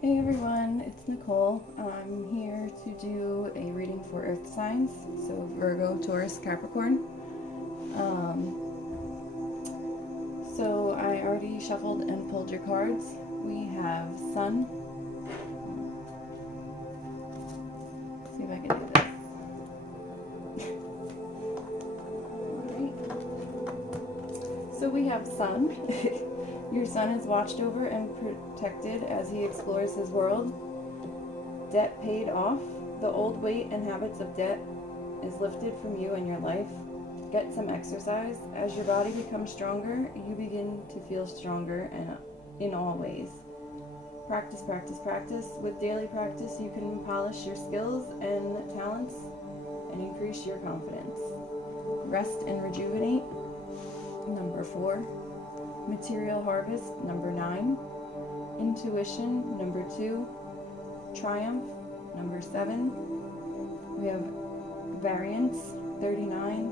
Hey everyone, it's Nicole. I'm here to do a reading for Earth signs, so Virgo, Taurus, Capricorn. So I already shuffled and pulled your cards. We have Sun. Let's see if I can do this. Alright. So we have Sun. Your son is watched over and protected as he explores his world. Debt paid off. The old weight and habits of debt is lifted from you and your life. Get some exercise. As your body becomes stronger, you begin to feel stronger and in all ways. Practice, practice, practice. With daily practice, you can polish your skills and talents and increase your confidence. Rest and rejuvenate. Number 4. Material harvest, number 9. Intuition, number 2. Triumph, number 7. We have variance, 39.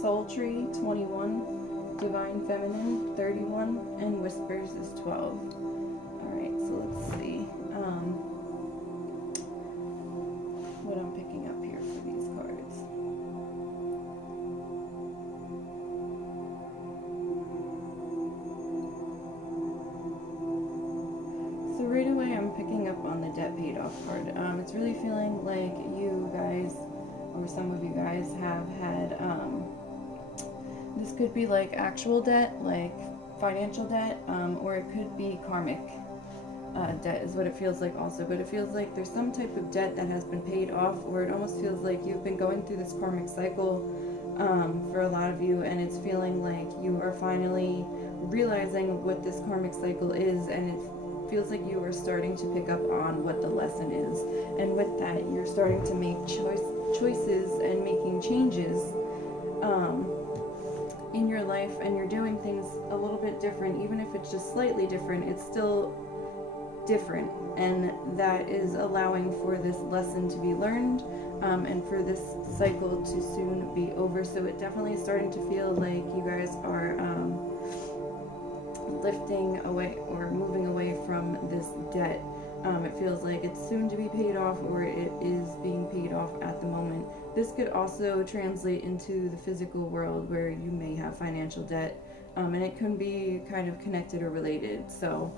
Soul tree, 21. Divine feminine, 31. And whispers is 12. Alright, so let's see what I'm picking up here for these cards. So right away I'm picking up on the debt paid off card. It's really feeling like you guys, or some of you guys, have had, this could be like actual debt, like financial debt, or it could be karmic debt is what it feels like also. But it feels like there's some type of debt that has been paid off, or it almost feels like you've been going through this karmic cycle for a lot of you, and it's feeling like you are finally realizing what this karmic cycle is, and it feels like you are starting to pick up on what the lesson is, and with that you're starting to make choices and making changes in your life, and you're doing things a little bit different. Even if it's just slightly different, it's still different, and that is allowing for this lesson to be learned, and for this cycle to soon be over. So it definitely is starting to feel like you guys are lifting away or moving away from this debt. It feels like it's soon to be paid off, or it is being paid off at the moment. This could also translate into the physical world, where you may have financial debt, and it can be kind of connected or related. So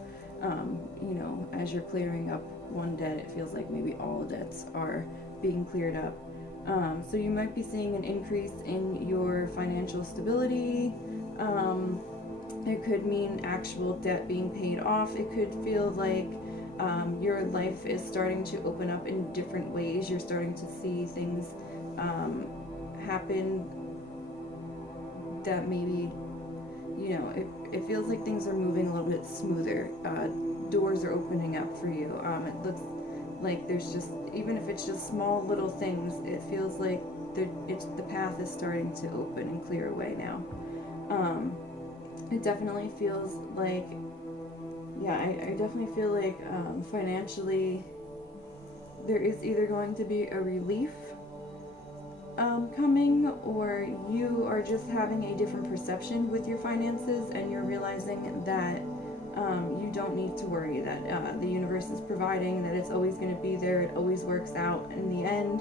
you know, as you're clearing up one debt, it feels like maybe all debts are being cleared up. So you might be seeing an increase in your financial stability. It could mean actual debt being paid off. It could feel like your life is starting to open up in different ways. You're starting to see things happen that maybe, you know, it feels like things are moving a little bit smoother. Doors are opening up for you. It looks like there's just, even if it's just small little things, it feels like the path is starting to open and clear away now. It definitely feels like, yeah, I definitely feel like financially there is either going to be a relief coming, or you are just having a different perception with your finances, and you're realizing that you don't need to worry, that the universe is providing, that it's always going to be there, it always works out in the end.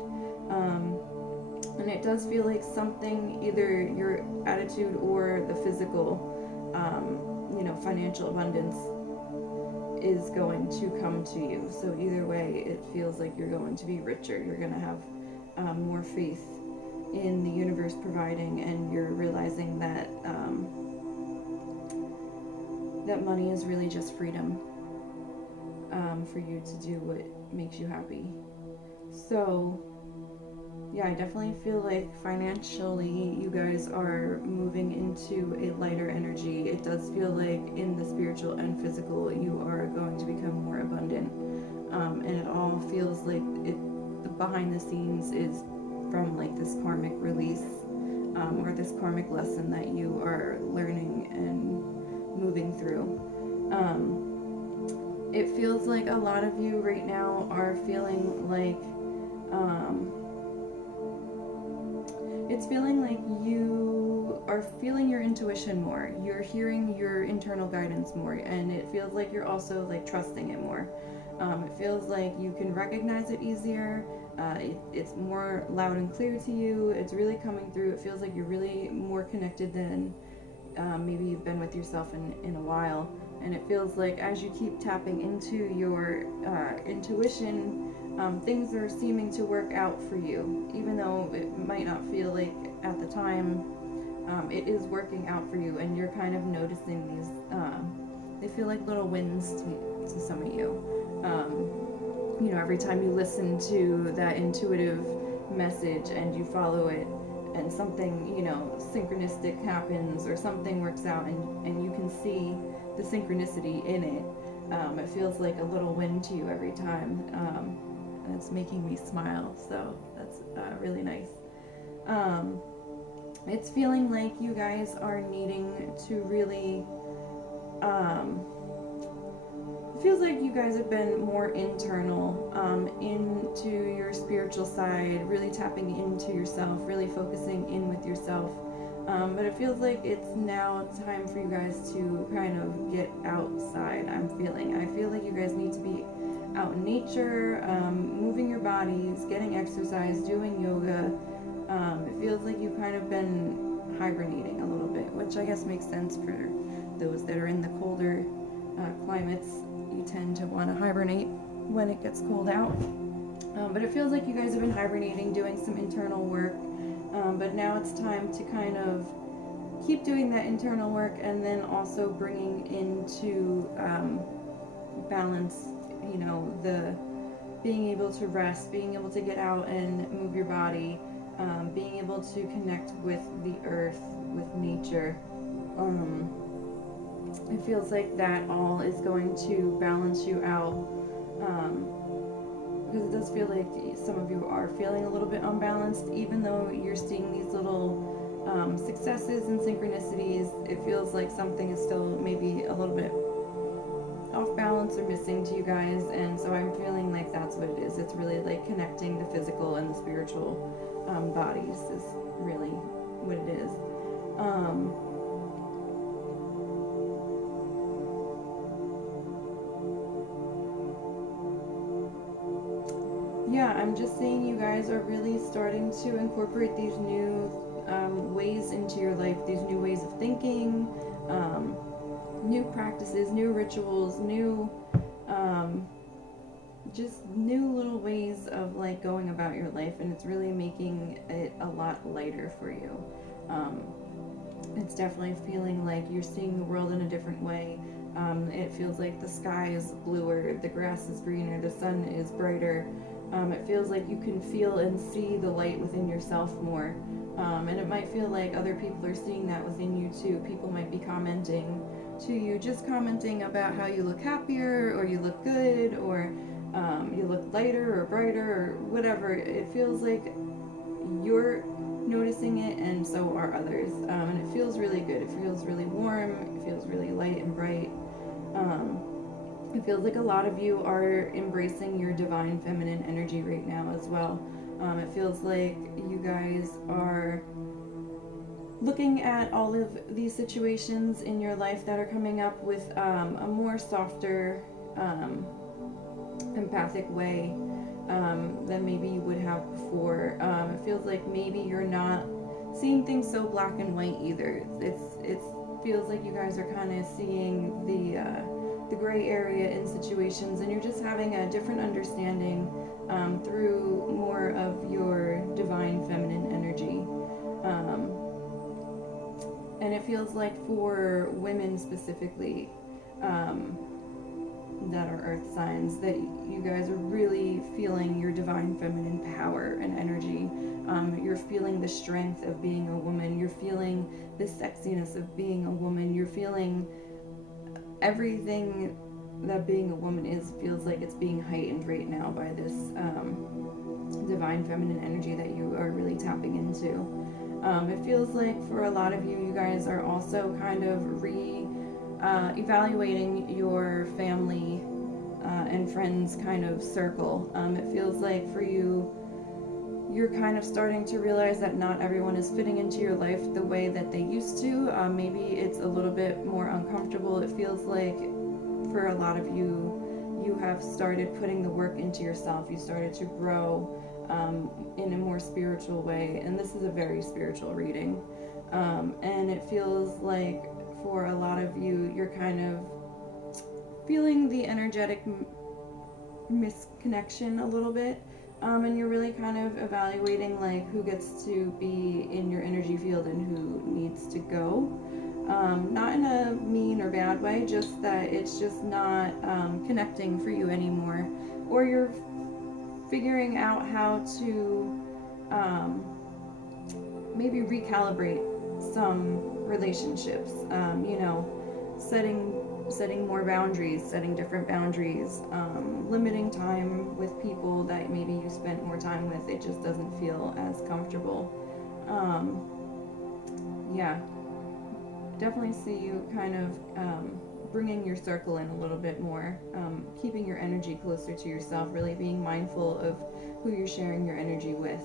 And it does feel like something, either your attitude or the physical, you know, financial abundance is going to come to you. So either way, it feels like you're going to be richer. You're going to have more faith in the universe providing, and you're realizing that that money is really just freedom for you to do what makes you happy. So yeah, I definitely feel like financially you guys are moving into a lighter energy. It does feel like in the spiritual and physical you are going to become more abundant, and it all feels like the behind the scenes is from like this karmic release, or this karmic lesson that you are learning and moving through. It feels like a lot of you right now are feeling like it's feeling like you you are feeling your intuition more. You're hearing your internal guidance more, and it feels like you're also like trusting it more. It feels like you can recognize it easier. It's more loud and clear to you. It's really coming through. It feels like you're really more connected than maybe you've been with yourself in a while. And it feels like as you keep tapping into your intuition, things are seeming to work out for you. Even though it might not feel like at the time, it is working out for you, and you're kind of noticing these, they feel like little wins to some of you. You know, every time you listen to that intuitive message and you follow it, and something, you know, synchronistic happens or something works out, and you can see the synchronicity in it. It feels like a little win to you every time, and it's making me smile, so that's really nice. It's feeling like you guys are needing to really, it feels like you guys have been more internal, into your spiritual side, really tapping into yourself, really focusing in with yourself. But it feels like it's now time for you guys to kind of get outside. I feel like you guys need to be out in nature, moving your bodies, getting exercise, doing yoga. It feels like you've kind of been hibernating a little bit, which I guess makes sense for those that are in the colder climates. You tend to want to hibernate when it gets cold out. But it feels like you guys have been hibernating, doing some internal work. But now it's time to kind of keep doing that internal work, and then also bringing into balance, you know, the being able to rest, being able to get out and move your body, being able to connect with the earth, with nature. It feels like that all is going to balance you out, because it does feel like some of you are feeling a little bit unbalanced. Even though you're seeing these little successes and synchronicities, it feels like something is still maybe a little bit off balance or missing to you guys. And so I'm feeling like that's what it is. It's really like connecting the physical and the spiritual bodies is really what it is. Yeah, I'm just seeing you guys are really starting to incorporate these new ways into your life, these new ways of thinking, new practices, new rituals, new, just new little ways of like going about your life, and it's really making it a lot lighter for you. It's definitely feeling like you're seeing the world in a different way. It feels like the sky is bluer, the grass is greener, the sun is brighter. It feels like you can feel and see the light within yourself more. And it might feel like other people are seeing that within you too. People might be commenting to you, just commenting about how you look happier, or you look good, or you look lighter or brighter, or whatever. It feels like you're noticing it, and so are others. And it feels really good. It feels really warm. It feels really light and bright. It feels like a lot of you are embracing your divine feminine energy right now as well. It feels like you guys are looking at all of these situations in your life that are coming up with a more softer, empathic way than maybe you would have before. It feels like maybe you're not seeing things so black and white either. It feels like you guys are kind of seeing the gray area in situations, and you're just having a different understanding through more of your divine feminine energy. And it feels like for women specifically that are earth signs, that you guys are really feeling your divine feminine power and energy. You're feeling the strength of being a woman. You're feeling the sexiness of being a woman. You're feeling everything that being a woman is, feels like it's being heightened right now by this divine feminine energy that you are really tapping into. It feels like for a lot of you, you guys are also kind of evaluating your family and friends kind of circle. It feels like for you, you're kind of starting to realize that not everyone is fitting into your life the way that they used to. Maybe it's a little bit more uncomfortable. It feels like for a lot of you, you have started putting the work into yourself. You started to grow in a more spiritual way, and this is a very spiritual reading. And it feels like for a lot of you, you're kind of feeling the energetic misconnection a little bit. And you're really kind of evaluating like who gets to be in your energy field and who needs to go. Not in a mean or bad way, just that it's just not connecting for you anymore. Or you're figuring out how to maybe recalibrate some relationships, setting more boundaries, setting different boundaries, limiting time with people that maybe you spent more time with. It just doesn't feel as comfortable. Yeah, definitely see you kind of bringing your circle in a little bit more, keeping your energy closer to yourself, really being mindful of who you're sharing your energy with.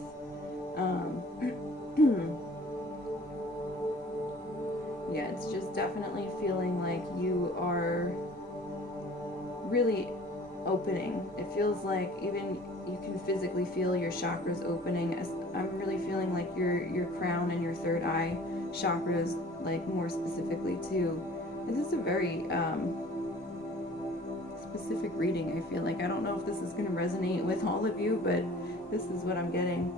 Yeah, it's just definitely feeling like you are really opening. It feels like even you can physically feel your chakras opening. I'm really feeling like your crown and your third eye chakras, like more specifically too. This is a very specific reading, I feel like. I don't know if this is going to resonate with all of you, but this is what I'm getting.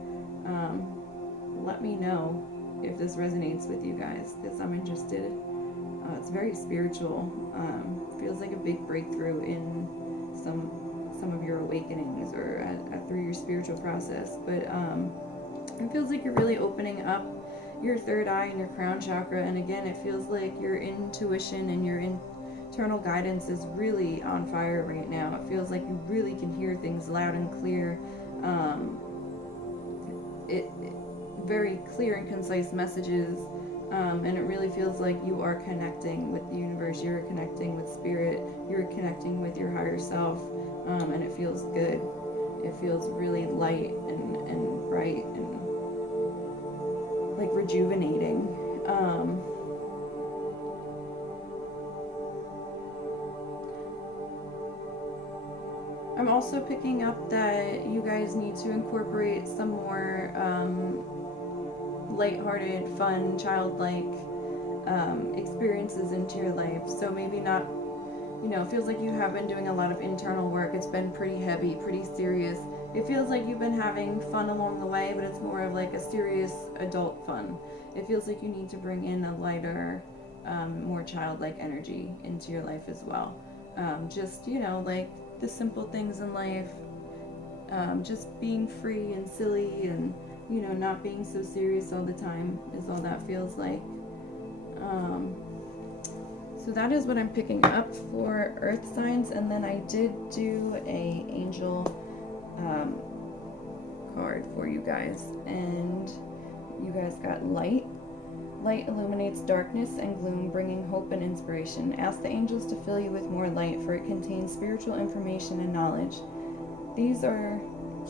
Let me know if this resonates with you guys, because I'm interested. It's very spiritual. Feels like a big breakthrough in some of your awakenings or through your spiritual process. But it feels like you're really opening up your third eye and your crown chakra. And again, it feels like your intuition and your internal guidance is really on fire right now. It feels like you really can hear things loud and clear. Very clear and concise messages, and it really feels like you are connecting with the universe, you're connecting with spirit, you're connecting with your higher self, and it feels good. It feels really light and bright and like rejuvenating. I'm also picking up that you guys need to incorporate some more lighthearted, fun, childlike experiences into your life. So maybe not, it feels like you have been doing a lot of internal work. It's been pretty heavy, pretty serious. It feels like you've been having fun along the way, but it's more of like a serious adult fun. It feels like you need to bring in a lighter, more childlike energy into your life as well. Just, like the simple things in life, just being free and silly and not being so serious all the time is all that feels like. So that is what I'm picking up for earth signs. And then I did do a angel card for you guys, and you guys got light. Light illuminates darkness and gloom, bringing hope and inspiration. Ask the angels to fill you with more light, for it contains spiritual information and knowledge. These are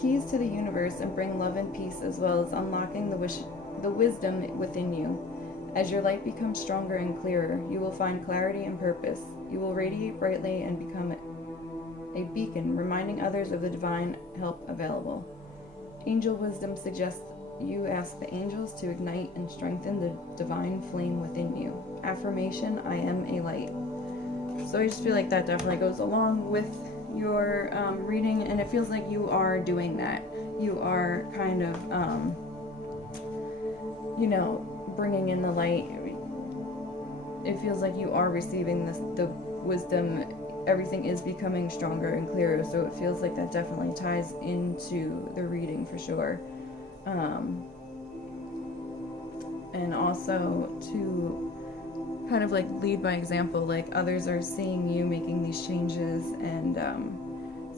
keys to the universe and bring love and peace, as well as unlocking the wisdom within you. As your light becomes stronger and clearer, you will find clarity and purpose. You will radiate brightly and become a beacon, reminding others of the divine help available. Angel wisdom suggests you ask the angels to ignite and strengthen the divine flame within you. Affirmation: I am a light. So I just feel like that definitely goes along with your reading, and it feels like you are doing that. You are kind of, bringing in the light. It feels like you are receiving the wisdom. Everything is becoming stronger and clearer, so it feels like that definitely ties into the reading for sure. And also to kind of like lead by example, like others are seeing you making these changes and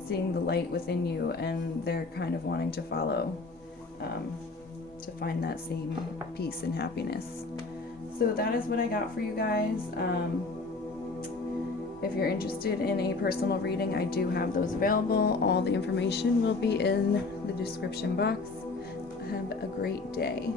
seeing the light within you, and they're kind of wanting to follow, to find that same peace and happiness. So that is what I got for you guys. If you're interested in a personal reading, I do have those available. All the information will be in the description box. have a great day.